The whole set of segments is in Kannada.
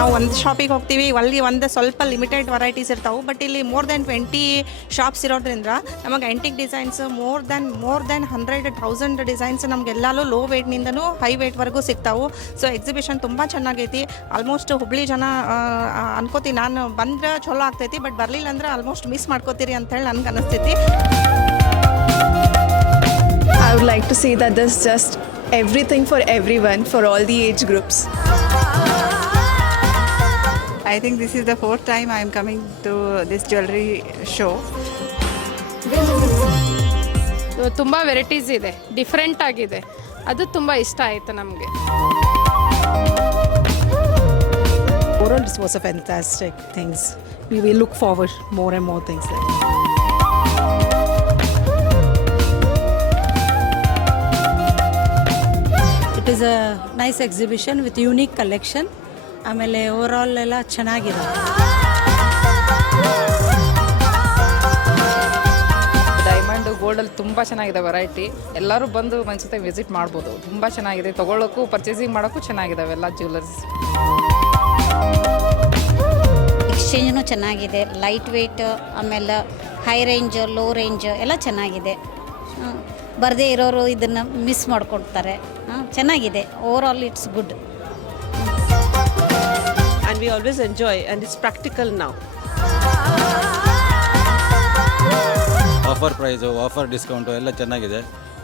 ನಾವು ಒಂದು ಶಾಪಿಗೆ ಹೋಗ್ತೀವಿ, ಅಲ್ಲಿ ಒಂದು ಸ್ವಲ್ಪ ಲಿಮಿಟೆಡ್ ವೆರೈಟೀಸ್ ಇರ್ತಾವೆ. ಬಟ್ ಇಲ್ಲಿ ಮೋರ್ ದೆನ್ 20 ಶಾಪ್ಸ್ ಇರೋದ್ರಿಂದ ನಮಗೆ antique designs more than 100,000 designs ನಮಗೆಲ್ಲೂ ಲೋ ವೇಟ್ನಿಂದನೂ ಹೈ ವೇಟ್ವರೆಗೂ ಸಿಗ್ತಾವೆ. ಸೊ ಎಕ್ಸಿಬಿಷನ್ ತುಂಬ ಚೆನ್ನಾಗೈತಿ. ಆಲ್ಮೋಸ್ಟ್ ಹುಬ್ಳಿ ಜನ ಅನ್ಕೋತೀನಿ ನಾನು ಬಂದ್ರೆ ಚಲೋ ಆಗ್ತೈತಿ, ಬಟ್ ಬರಲಿಲ್ಲ ಅಂದ್ರೆ ಆಲ್ಮೋಸ್ಟ್ ಮಿಸ್ ಮಾಡ್ಕೋತೀರಿ ಅಂತೇಳಿ ನನಗೆ ಅನಿಸ್ತೈತಿ. I would like to say that there's just everything for everyone, for all the age groups. I think this is the fourth time I am coming to this jewelry show. ತುಂಬ ವೆರೈಟೀಸ್ ಇದೆ, ಡಿಫ್ರೆಂಟ್ ಆಗಿದೆ, ಅದು ತುಂಬ ಇಷ್ಟ ಆಯಿತು ನಮಗೆ. Overall, this was a fantastic things. We will look forward more and more things there. It is a nice exhibition with unique collection. ಆಮೇಲೆ ಓವರಾಲ್ ಎಲ್ಲ ಚೆನ್ನಾಗಿದೆ. ಡೈಮಂಡ್ ಗೋಲ್ಡಲ್ಲಿ ತುಂಬ ಚೆನ್ನಾಗಿದೆ ವೆರೈಟಿ. ಎಲ್ಲರೂ ಬಂದು ಒಂದ್ಸತಿ ವಿಸಿಟ್ ಮಾಡ್ಬೋದು. ತುಂಬ ಚೆನ್ನಾಗಿದೆ, ತೊಗೊಳ್ಳೋಕ್ಕೂ ಪರ್ಚೇಸಿಂಗ್ ಮಾಡೋಕ್ಕೂ ಚೆನ್ನಾಗಿದ್ದಾವೆ ಎಲ್ಲ ಜ್ಯುವೆಲರ್ಸ್. ಎಕ್ಸ್ಚೇಂಜ್ನೂ ಚೆನ್ನಾಗಿದೆ, ಲೈಟ್ ವೆಯ್ಟ್, ಆಮೇಲೆ ಹೈ ರೇಂಜ್ ಲೋ ರೇಂಜ್ ಎಲ್ಲ ಚೆನ್ನಾಗಿದೆ. ಬರದೇ ಇರೋರು ಇದನ್ನು ಮಿಸ್ ಮಾಡ್ಕೊಡ್ತಾರೆ. ಚೆನ್ನಾಗಿದೆ, overall it's good. And we always enjoy, and it's practical now. Offer price, offer discount ಎಲ್ಲ ಚೆನ್ನಾಗಿದೆ.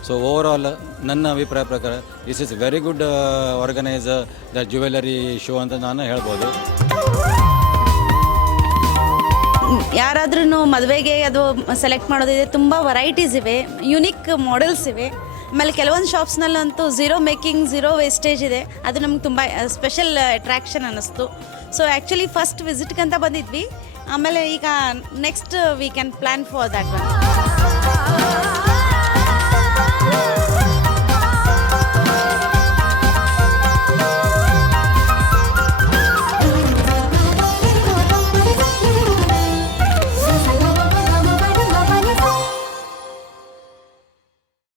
ಸೊ ಓವರಾಲ್ ನನ್ನ ಅಭಿಪ್ರಾಯ ಪ್ರಕಾರ this is very good organise the jewellery show ಅಂತ ನಾನು ಹೇಳ್ಬೋದು. ಯಾರಾದ್ರೂ ಮದುವೆಗೆ ಅದು ಸೆಲೆಕ್ಟ್ ಮಾಡೋದಿದೆ, ತುಂಬ ವೆರೈಟೀಸ್ ಇವೆ, ಯುನಿಕ್ ಮಾಡೆಲ್ಸ್ ಇವೆ. ಆಮೇಲೆ ಕೆಲವೊಂದು ಶಾಪ್ಸ್ನಲ್ಲಂತೂ ಝೀರೋ ಮೇಕಿಂಗ್, ಝೀರೋ ವೇಸ್ಟೇಜ್ ಇದೆ. ಅದು ನಮ್ಗೆ ತುಂಬ ಸ್ಪೆಷಲ್ ಅಟ್ರಾಕ್ಷನ್ ಅನ್ನಿಸ್ತು. ಸೊ ಆ್ಯಕ್ಚುಲಿ ಫಸ್ಟ್ ವಿಸಿಟ್ಗಂತ ಬಂದಿದ್ವಿ, ಆಮೇಲೆ ಈಗ next we can plan for that one.